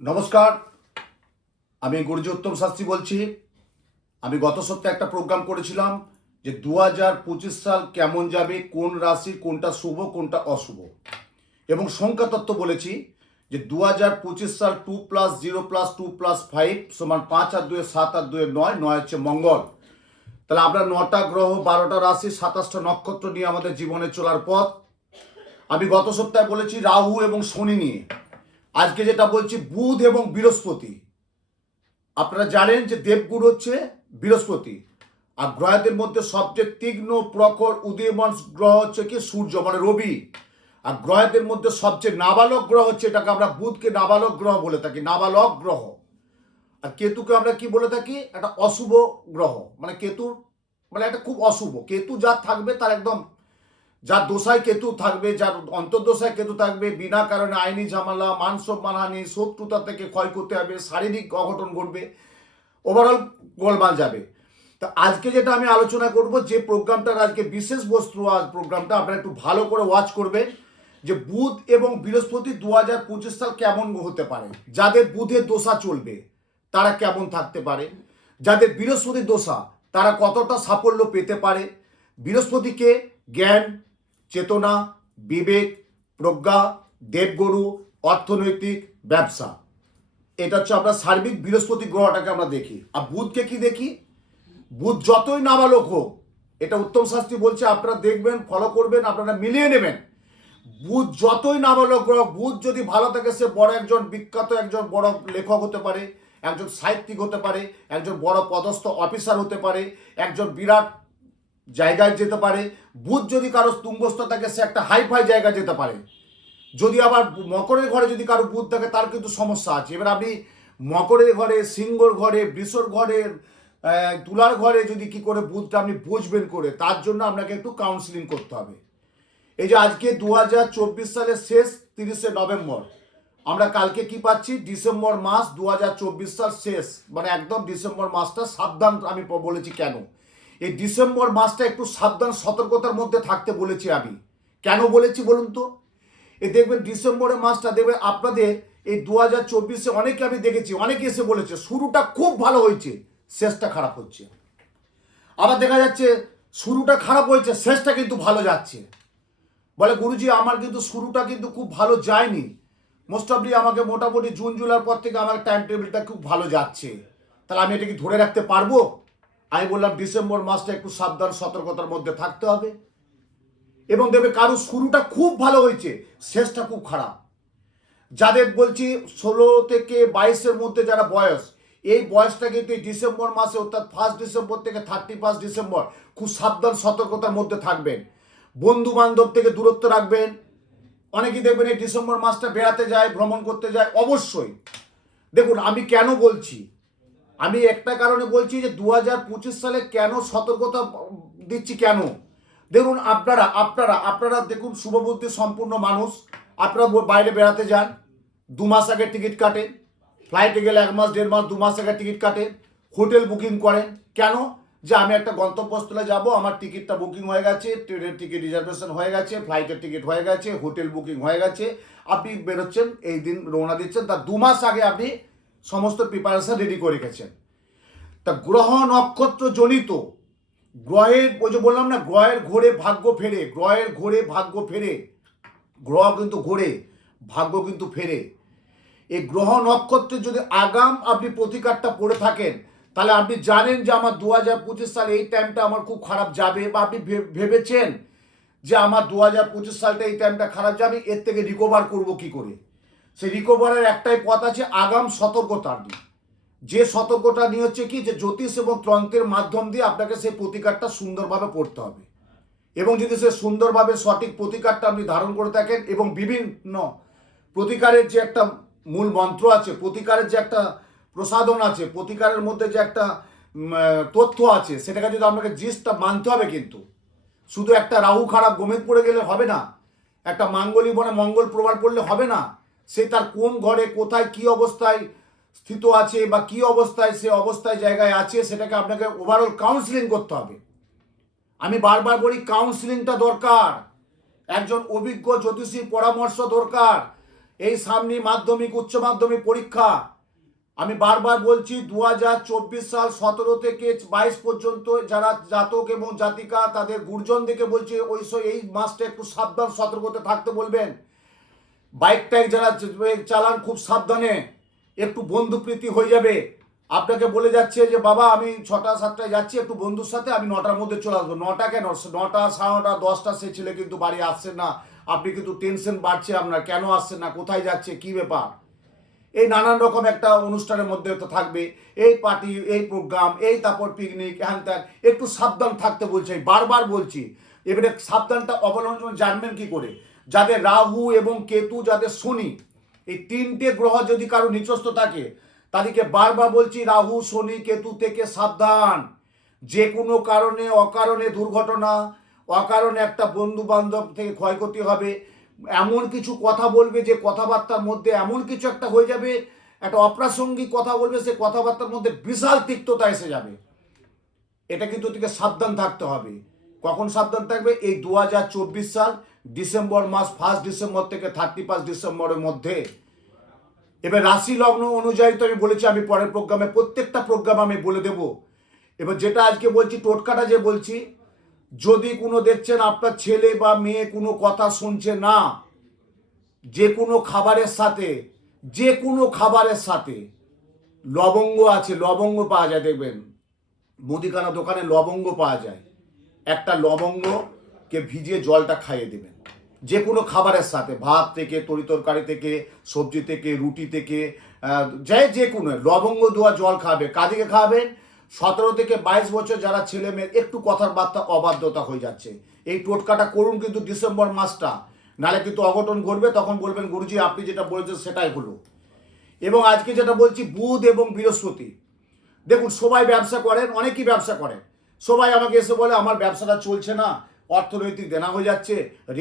নমস্কার, আমি গুরুজি উত্তম শাস্ত্রী বলছি। আমি গত সপ্তাহে একটা প্রোগ্রাম করেছিলাম যে 2025 সাল কেমন যাবে, কোন রাশি, কোনটা শুভ কোনটা অশুভ, এবং সংখ্যা তত্ত্ব বলেছি যে 2025 সাল 2+0+2+5 সমান 5 আর 2 7 আর 2 9, 9 হচ্ছে মঙ্গল। তাহলে আমরা 9টা গ্রহ, 12টা রাশি, 27টা নক্ষত্র নিয়ে আমাদের জীবনে চলার পথ। আমি গত সপ্তাহে বলেছি রাহু এবং শনি নিয়ে। আজকে যেটা বলছি বুধ এবং বৃহস্পতি। আপনারা জানেন যে দেবগুরু হচ্ছে বৃহস্পতি, আর গ্রহদের মধ্যে সবচেয়ে তীক্ষ্ণ প্রখর উদীয়মান গ্রহ হচ্ছে কি সূর্য মানে রবি। আর গ্রহদের মধ্যে সবচেয়ে নাবালক গ্রহ হচ্ছে, এটাকে আমরা বুধকে নাবালক গ্রহ বলে থাকি, নাবালক গ্রহ। আর কেতুকে আমরা কি বলে থাকি, একটা অশুভ গ্রহ, মানে কেতু মানে একটা খুব অশুভ। কেতু যার থাকবে তার একদম, যার দোষায় কেতু থাকবে, যার অন্তর্দশায় কেতু থাকবে, বিনা কারণে আইনি ঝামেলা, মানহানি, শত্রুতা থেকে ক্ষয়ক্ষতি হবে, শারীরিক অঘটন ঘটবে, ওভারঅল গোলমাল যাবে। তা আজকে যেটা আমি আলোচনা করব, যে প্রোগ্রামটার আজকে বিশেষ বস্তু, আজ প্রোগ্রামটা আপনারা একটু ভালো করে ওয়াচ করবেন যে বুধ এবং বৃহস্পতি 2025 সাল কেমন হতে পারে। যাদের বুধের দোষা চলবে তারা কেমন থাকতে পারে, যাদের বৃহস্পতির দোষা তারা কতটা সাফল্য পেতে পারে। বৃহস্পতিকে জ্ঞান, চেতনা, বিবেক, প্রজ্ঞা, দেবগুরু, অর্থনৈতিক, ব্যবসা, এটা হচ্ছে আমরা সার্বিক বৃহস্পতি গ্রহটাকে আমরা দেখি। আর বুধকে কি দেখি, বুধ যতই নাবালক হোক, এটা উত্তম শাস্ত্রী বলছে, আপনারা দেখবেন, ফলো করবেন, আপনারা মিলিয়ে নেবেন। বুধ যতই নাবালক গ্রহ, বুধ যদি ভালো থাকে সে বড় একজন বিখ্যাত, একজন বড় লেখক হতে পারে, একজন সাহিত্যিক হতে পারে, একজন বড় পদস্থ অফিসার হতে পারে, একজন বিরাট জায়গায় যেতে পারে। বুধ যদি কারো তুঙ্গস্থ থাকে সে একটা হাইফাই জায়গায় যেতে পারে। যদি আবার মকরের ঘরে যদি কারো বুধ থাকে তার কিন্তু সমস্যা আছে। এবার আপনি মকরের ঘরে, সিংহর ঘরে, বৃষর ঘরে, তুলার ঘরে যদি কি করে বুধটা আপনি বুঝবেন করে, তার জন্য আপনাকে একটু কাউন্সিলিং করতে হবে। এই যে আজকে 2024 সালের শেষ 30শে নভেম্বর, আমরা কালকে কি পাচ্ছি, ডিসেম্বর মাস 2024 সাল শেষ, মানে একদম ডিসেম্বর মাসটা সাবধান। আমি বলেছি কেন এই ডিসেম্বর মাসটা একটু সাবধান সতর্কতার মধ্যে থাকতে বলেছি। আমি কেন বলেছি বলুন তো, এই দেখবেন ডিসেম্বরের মাসটা দেখবেন আপনাদের এই 2024-এ অনেকে আমি দেখেছি, অনেকে এসে বলেছে শুরুটা খুব ভালো হয়েছে, শেষটা খারাপ হচ্ছে। আবার দেখা যাচ্ছে শুরুটা খারাপ হয়েছে, শেষটা কিন্তু ভালো যাচ্ছে। বলে গুরুজি আমার কিন্তু শুরুটা কিন্তু খুব ভালো যায়নি, মোস্ট অফলি আমাকে মোটামুটি জুন জুলাইয়ের পর থেকে আমার টাইম টেবিলটা খুব ভালো যাচ্ছে, তাহলে আমি এটা কি ধরে রাখতে পারবো? আমি বললাম ডিসেম্বর মাসটা একটু সাবধান সতর্কতার মধ্যে থাকতে হবে। এবং দেবে কারো শুরুটা খুব ভালো হয়েছে, শেষটা খুব খারাপ। যাদের বলছি 16 থেকে 22-এর মধ্যে যারা বয়স, এই বয়সটা কিন্তু এই ডিসেম্বর মাসে, অর্থাৎ 1 ডিসেম্বর থেকে 31 ডিসেম্বর খুব সাবধান সতর্কতার মধ্যে থাকবেন। বন্ধু বান্ধব থেকে দূরত্ব রাখবেন। অনেকেই দেখবেন এই ডিসেম্বর মাসটা বেড়াতে যায়, ভ্রমণ করতে যায়। অবশ্যই দেখুন আমি কেন বলছি, আমি একটা কারণে বলছি যে 2025 সালে কেন সতর্কতা দিচ্ছি। কেন দেখুন, আপনারা আপনারা আপনারা দেখুন, শুভবুদ্ধি সম্পূর্ণ মানুষ। আপনারা বাইরে বেড়াতে যান, 2 মাস আগে টিকিট কাটেন, ফ্লাইটে গেলে 1 মাস 1.5 মাস 2 মাস আগে টিকিট কাটেন, হোটেল বুকিং করেন। কেন? যে আমি একটা গন্তব্যস্থলে যাব, আমার টিকিটটা বুকিং হয়ে গেছে, ট্রেনের টিকিট রিজার্ভেশন হয়ে গেছে, ফ্লাইটের টিকিট হয়ে গেছে, হোটেল বুকিং হয়ে গেছে। আপনি বেরোচ্ছেন, এই দিন রওনা দিচ্ছেন, তার 2 মাস আগে আপনি সমস্ত প্রিপারেশন রেডি করে রেখেছেন। তা গ্রহ নক্ষত্র জনিত গ্রহের, ওই যে বললাম না, গ্রহের ঘোরে ভাগ্য ফেরে, গ্রহের ঘোরে ভাগ্য ফেরে, গ্রহ কিন্তু ঘোরে, ভাগ্য কিন্তু ফেরে। এই গ্রহ নক্ষত্রের যদি আগাম আপনি প্রতিকারটা পড়ে থাকেন, তাহলে আপনি জানেন যে আমার 2025 সালে এই টাইমটা আমার খুব খারাপ যাবে, বা আপনি ভেবেছেন যে আমার 2025 সালটা এই টাইমটা খারাপ যাবে, এর থেকে রিকভার করব কি করে। সেই রিকভারের একটাই পথ আছে, আগাম সতর্কতা নিয়ে। যে সতর্কতা নিয়ে হচ্ছে কি, যে জ্যোতিষ এবং তন্ত্রের মাধ্যম দিয়ে আপনাকে সেই প্রতিকারটা সুন্দরভাবে পড়তে হবে। এবং যদি সে সুন্দরভাবে সঠিক প্রতিকারটা আপনি ধারণ করে থাকেন, এবং বিভিন্ন প্রতিকারের যে একটা মূল মন্ত্র আছে, প্রতিকারের যে একটা প্রসাধন আছে, প্রতিকারের মধ্যে যে একটা তথ্য আছে, সেটাকে যদি আপনাকে জিনিসটা মানতে হবে। কিন্তু শুধু একটা রাহু খারাপ গোমেদ পড়ে গেলে হবে না, একটা মাঙ্গলিক বনে মঙ্গল প্রবাল পড়লে হবে না। সে তার কোন ঘরে কোথায় কি অবস্থায় স্থিত আছে, বা কি অবস্থায় সে অবস্থায় জায়গায় আছে, সেটাকে আপনাকে ওভারঅল কাউন্সিলিং করতে হবে। আমি বারবার বলি কাউন্সিলিংটা দরকার, একজন অভিজ্ঞ জ্যোতিষীর পরামর্শ দরকার। এই সামনে মাধ্যমিক উচ্চ মাধ্যমিক পরীক্ষা। আমি বারবার বলছি 2024 সাল 17 থেকে 22 পর্যন্ত যারা জাতক এবং জাতিকা তাদের গুরুজন দেখে বলছে এই মাসটা একটু সাবধান সতর্কতে থাকতে বলবেন। বাইক টাইক যারা চালান খুব সাবধানে, একটু বন্ধুপ্রীতি হয়ে যাবে। আপনাকে বলে যাচ্ছে যে বাবা আমি 6টা 7টায় যাচ্ছি একটু বন্ধুর সাথে, আমি 9টার মধ্যে চলে আসবো। 9টা কেন, 9টা 9:30 10টা সে ছেলে কিন্তু বাড়ি আসছে না। আপনি কিন্তু টেনশন বাড়ছে আপনার, কেন আসছে না, কোথায় যাচ্ছে, কি ব্যাপার। এই নানান রকম একটা অনুষ্ঠানের মধ্যে তো থাকবে, এই পার্টি, এই প্রোগ্রাম, এই তারপর পিকনিক, হ্যান ত্যান, একটু সাবধান থাকতে বলছি, বারবার বলছি। এবারে সাবধানটা অবলম্বন জানবেন কি করে? যাদের রাহু এবং কেতু, যাদের শনি, এই 3টে গ্রহ যদি কারো নিচস্থ থাকে, তাদেরকে বারবার বলছি রাহু শনি কেতু থেকে সাবধান। যে কোনো কারণে অকারণে দুর্ঘটনা, অকারণে একটা বন্ধু বান্ধব থেকে ক্ষয়ক্ষতি হবে, এমন কিছু কথা বলবে যে কথাবার্তার মধ্যে এমন কিছু একটা হয়ে যাবে, একটা অপ্রাসঙ্গিক কথা বলবে, সে কথাবার্তার মধ্যে বিশাল তিক্ততা এসে যাবে। এটা কিন্তু থেকে সাবধান থাকতে হবে। কখন সাবধান থাকবে? এই 2024 সাল ডিসেম্বর মাস, 1 ডিসেম্বর থেকে 31 ডিসেম্বরের মধ্যে। এবার রাশি লগ্ন অনুযায়ী তো আমি বলেছি, আমি পরের প্রোগ্রামে প্রত্যেকটা প্রোগ্রাম আমি বলে দেব। এবার যেটা আজকে বলছি, টোটকাটা যে বলছি, যদি কোনো দেখছেন আপনার ছেলে বা মেয়ে কোনো কথা শুনছে না, যে কোনো খাবারের সাথে, যে কোনো খাবারের সাথে লবঙ্গ আছে, লবঙ্গ পাওয়া যায়, দেখবেন মুদিখানা দোকানে লবঙ্গ পাওয়া যায়, একটা লবঙ্গকে ভিজিয়ে জলটা খাইয়ে দেবেন। যে কোনো খাবারের সাথে, ভাত থেকে, তরিতরকারি থেকে, সবজি থেকে, রুটি থেকে, যে কোনো লবঙ্গ দেওয়া জল খাবে। কাদিকে খাবেন? 17 থেকে 22 বছর যারা ছেলে মেয়ে একটু কথার বার্তা অবাধ্যতা হয়ে যাচ্ছে, এই টোটকাটা করুন কিন্তু ডিসেম্বর মাসটা, নাহলে কিন্তু অঘটন ঘটবে। তখন বলবেন গুরুজি আপনি যেটা বলেছেন সেটাই হলো। এবং আজকে যেটা বলছি, বুধ এবং বৃহস্পতি, দেখুন সবাই ব্যবসা করেন, অনেকেই ব্যবসা করেন, সবাই আমাকে এসে বলে আমার ব্যবসাটা চলছে না, অর্থনৈতিক দেনা হয়ে যাচ্ছে,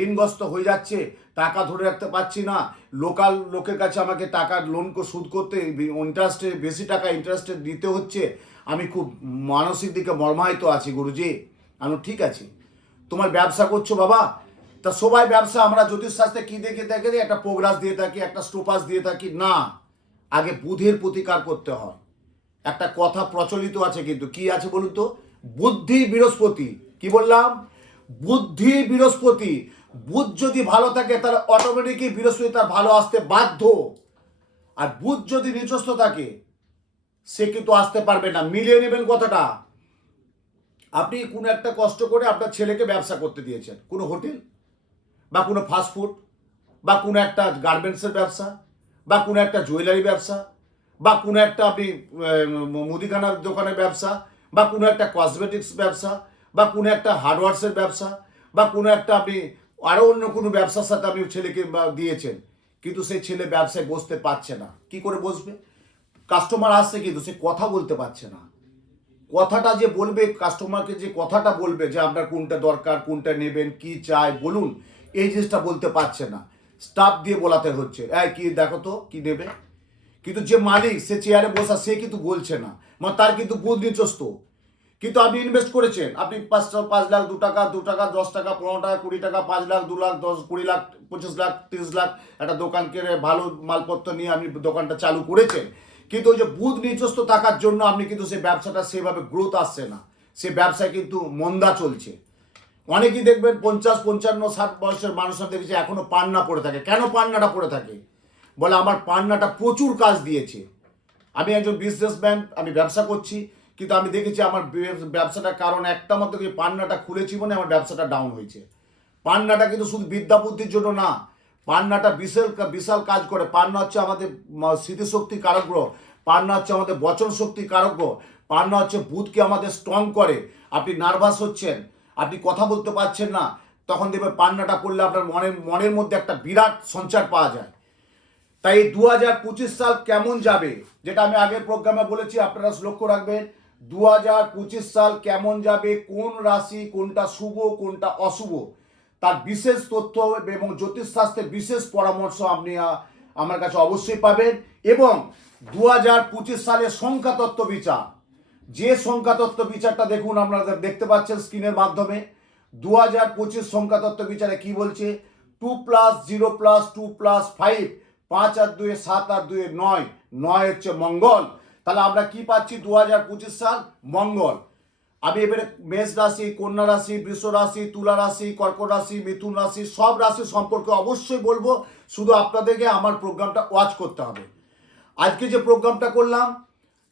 ঋণগ্রস্ত হয়ে যাচ্ছে, টাকা ধরে রাখতে পারছি না, লোকাল লোকের কাছে আমাকে টাকা লোন সুদ করতে ইন্টারেস্টে, বেশি টাকা ইন্টারেস্টে দিতে হচ্ছে, আমি খুব মানসিক দিকে মর্মাহিত আছি গুরুজি। আমি ঠিক আছে, তোমার ব্যবসা করছো বাবা, তা সবাই ব্যবসা, আমরা জ্যোতিষশাস্ত্রে কী দেখে দেখে একটা প্রোগ্রাস দিয়ে থাকি, একটা স্টোপাস দিয়ে থাকি না, আগে বুধের প্রতিকার করতে হয়। একটা কথা প্রচলিত আছে, কিন্তু কি আছে বলুন তো? বুদ্ধি বৃহস্পতি, কি বললাম? বুদ্ধি বৃহস্পতি। বুধ যদি ভালো থাকে তাহলে অটোমেটিকই বৃহস্পতি তার ভালো আসতে বাধ্য। আর বুধ যদি নিচস্থ থাকে সে কিন্তু আসতে পারবে না। মিলিয়ে নেবেন কথাটা। আপনি কোনো একটা কষ্ট করে আপনার ছেলেকে ব্যবসা করতে দিয়েছেন, কোনো হোটেল বা কোনো ফাস্টফুড বা কোনো একটা গার্মেন্টসের ব্যবসা বা কোনো একটা জুয়েলারি ব্যবসা বা কোনো একটা আপনি মুদিখানার দোকানের ব্যবসা বা কোনো একটা কসমেটিক্স ব্যবসা বা কোনো একটা হার্ডওয়ার্সের ব্যবসা বা কোনো একটা আপনি আরও অন্য কোনো ব্যবসার সাথে আপনি ছেলেকে দিয়েছেন, কিন্তু সেই ছেলে ব্যবসায় বসতে পারছে না। কি করে বসবে? কাস্টমার আসছে কিন্তু সে কথা বলতে পারছে না। কথাটা যে বলবে, কাস্টমারকে যে কথাটা বলবে যে আপনার কোনটা দরকার, কোনটা নেবেন, কি চাই বলুন, এই জিনিসটা বলতে পারছে না। স্টাফ দিয়ে বলাতে হচ্ছে, কি দেখো তো কি নেবে। কিন্তু যে মালিক, সে চেয়ারে বসা, সে কিন্তু বলছে না, মানে তার কিন্তু বুধ নিচস্ত। কিন্তু আপনি ইনভেস্ট করেছেন, আপনি 5 লাখ, 2 টাকা, 2 টাকা, 10 টাকা, 15 টাকা, 20 টাকা, 5 লাখ, 2 লাখ, 10, 20 লাখ, 25 লাখ, 30 লাখ একটা দোকান কিনে ভালো মালপত্র নিয়ে আপনি দোকানটা চালু করেছেন। কিন্তু ওই যে বুধ নিচস্থ থাকার জন্য আপনি কিন্তু সেই ব্যবসাটা সেভাবে গ্রোথ আসছে না, সে ব্যবসায় কিন্তু মন্দা চলছে। অনেকেই দেখবেন 50, 55, 60 বয়সের মানুষরা দেখেছে এখনো পান্না পড়ে থাকে। কেন পান্নাটা পড়ে থাকে? বলে আমার পান্নাটা প্রচুর কাজ দিয়েছে। আমি একজন বিজনেসম্যান, আমি ব্যবসা করছি, কিন্তু আমি দেখেছি আমার ব্যবসাটার কারণ একটা মাত্র, কি পান্নাটা খুলেছি বলে আমার ব্যবসাটা ডাউন হয়েছে। পান্নাটা কিন্তু শুধু বিদ্যা বুদ্ধির জন্য না, পান্নাটা বিশাল বিশাল কাজ করে। পান্না হচ্ছে আমাদের স্মৃতিশক্তি কারক গ্রহ, পান্না হচ্ছে আমাদের বচন শক্তি কারক গ্রহ, পান্না হচ্ছে বুধকে আমাদের স্ট্রং করে। আপনি নার্ভাস হচ্ছেন, আপনি কথা বলতে পারছেন না, তখন দেখবেন পান্নাটা করলে আপনার মনের মধ্যে একটা বিরাট সঞ্চার পাওয়া যায়। তাই 2025 সাল কেমন যাবে, যেটা আমি আগের প্রোগ্রামে বলেছি, আপনারা লক্ষ্য রাখবেন 2025 সাল কেমন যাবে, কোন রাশি কোনটা শুভ কোনটা অশুভ, তার বিশেষ তথ্য এবং জ্যোতিষশাস্ত্রের বিশেষ পরামর্শ আপনি আমার কাছে অবশ্যই পাবেন। এবং 2025 সালের সংখ্যাতত্ত্ব বিচার, যে সংখ্যাতত্ত্ব বিচারটা দেখুন, আপনারা দেখতে পাচ্ছেন স্ক্রিনের মাধ্যমে। 2025 সংখ্যাতত্ত্ব বিচারে কি বলছে? 2+0+2+5 5 আর 2 7 আর 2 9, 9 হচ্ছে মঙ্গল। তাহলে আমরা কি পাচ্ছি 2025 সাল মঙ্গল। আমি এবারে মেষ রাশি, কন্যা রাশি, বৃষ রাশি, তুলা রাশি, কর্কট রাশি, মিথুন রাশি সব রাশি সম্পর্কে অবশ্যই বলবো, শুধু আপনাদেরকে আমার প্রোগ্রামটা ওয়াচ করতে হবে। আজকে যে প্রোগ্রামটা করলাম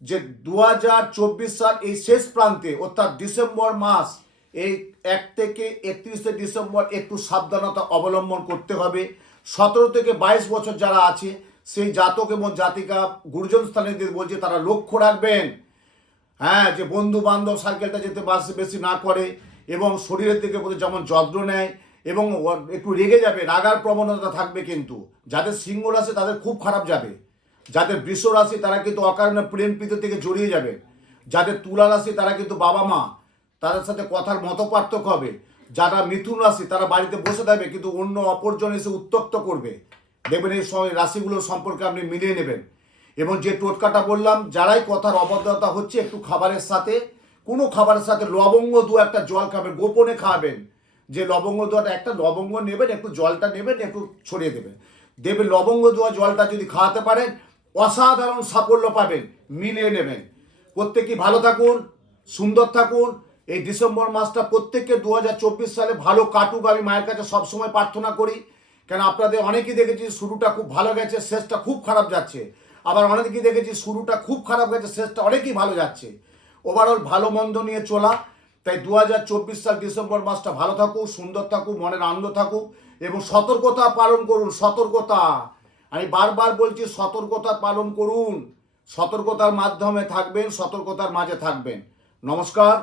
যে 2024 সাল এই শেষ প্রান্তে অর্থাৎ ডিসেম্বর মাস, এই 1 থেকে 31 ডিসেম্বর একটু সাবধানতা অবলম্বন করতে হবে। 17 থেকে 22 বছর যারা আছে সেই জাতক এবং জাতিকা গুরুজন স্থানীয়দের বলছে তারা লক্ষ্য রাখবেন, হ্যাঁ, যে বন্ধু বান্ধব সার্কেলটা যেতে বেশি না করে এবং শরীরের দিকে প্রতি যেমন যত্ন নেয় এবং একটু রেগে যাবে, রাগার প্রবণতা থাকবে। কিন্তু যাদের সিংহ রাশি তাদের খুব খারাপ যাবে, যাদের বৃষ রাশি তারা কিন্তু অকারণে প্রেম প্রীতি থেকে জড়িয়ে যাবে, যাদের তুলা রাশি তারা কিন্তু বাবা মা তাদের সাথে কথার মত পার্থক্য হবে, যারা মিথুন রাশি তারা বাড়িতে বসে থাকবে কিন্তু অন্য অপরজন এসে উত্ত্যক্ত করবে। দেখবেন এই রাশিগুলোর সম্পর্কে আপনি মিলিয়ে নেবেন। এবং যে টোটকাটা বললাম, যারাই কথার অভদ্রতা হচ্ছে একটু খাবারের সাথে, কোনো খাবারের সাথে লবঙ্গ দু একটা জল খাবেন, গোপনে খাবেন। যে লবঙ্গ দেওয়াটা একটা লবঙ্গ নেবেন, একটু জলটা নেবেন, একটু ছড়িয়ে দেবেন, দেবেন লবঙ্গ দেওয়া জলটা যদি খাওয়াতে পারেন অসাধারণ সাফল্য পাবেন। মিলিয়ে নেবেন। প্রত্যেকেই ভালো থাকুন, সুন্দর থাকুন। এই ডিসেম্বর মাসটা প্রত্যেককে 2024 সালে ভালো কাটুক আমি মায়ের কাছে সবসময় প্রার্থনা করি। কেন আপনাদের অনেকেই দেখেছি শুরুটা খুব ভালো গেছে, শেষটা খুব খারাপ যাচ্ছে। আবার অনেকেই দেখেছি শুরুটা খুব খারাপ গেছে, শেষটা অনেকই ভালো যাচ্ছে। ওভারঅল ভালো মন্দ নিয়ে চলা। তাই 2024 সাল ডিসেম্বর মাসটা ভালো থাকুক, সুন্দর থাকুক, মনের আনন্দ থাকুক এবং সতর্কতা পালন করুন। সতর্কতা, আমি বারবার বলছি সতর্কতা পালন করুন। সতর্কতার মাধ্যমে থাকবেন, সতর্কতার মাঝে থাকবেন। নমস্কার।